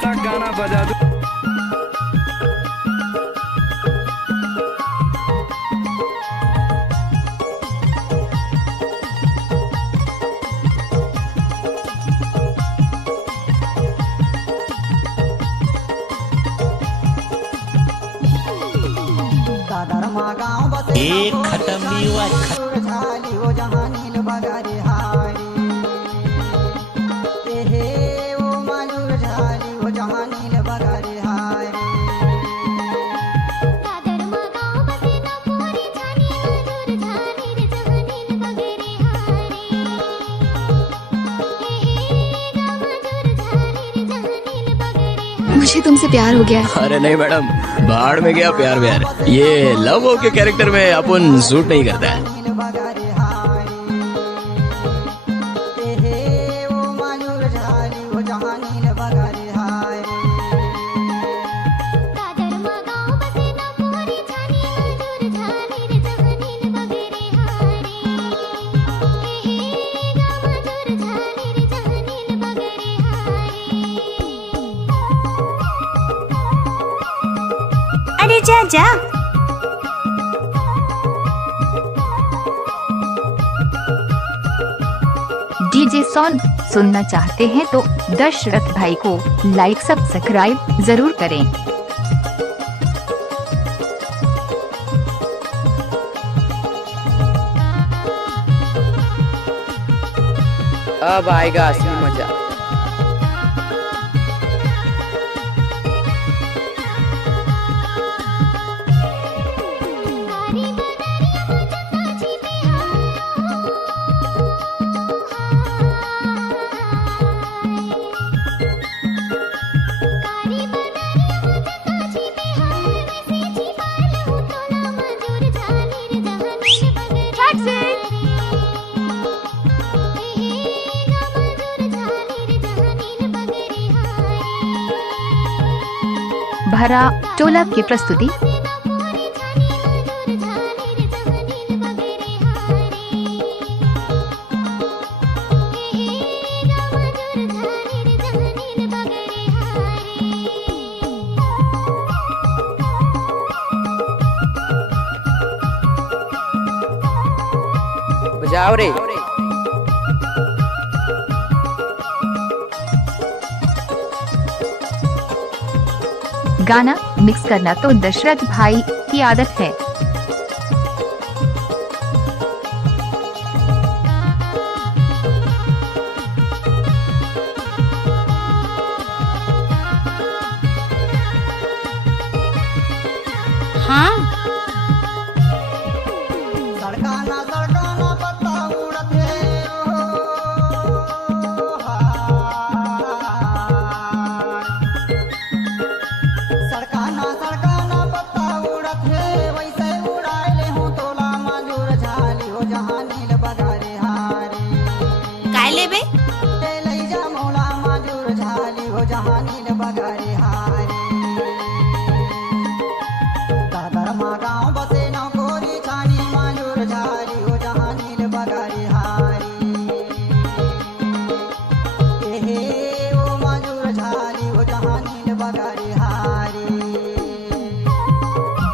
सा गाना बजा दूं। एक खत्म नहीं हुआ मुझे तुमसे प्यार हो गया। अरे नहीं मैडम, बाढ़ में गया प्यार व्यार, ये लव हो के कैरेक्टर में अपन सूट नहीं करता है। अरे जा जा। डीजे सॉन्ग सुनना चाहते हैं तो दशरथ भाई को लाइक सब्सक्राइब जरूर करें। अब आएगा असली मजा। भरा टोला की प्रस्तुति। बजाओ रे। गाना मिक्स करना तो दशरथ भाई की आदत है। हाँ काय लेबे?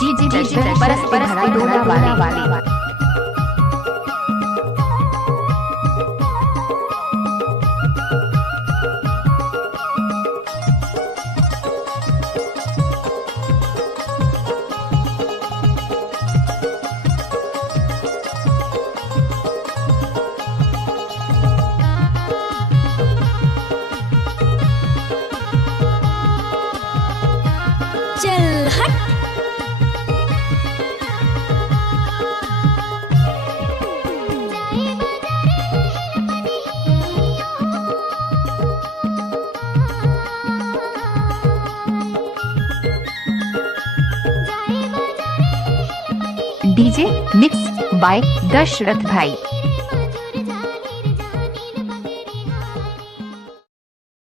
डीजे परस वाली। चल हट। डीजे मिक्स बाय दशरथ भाई।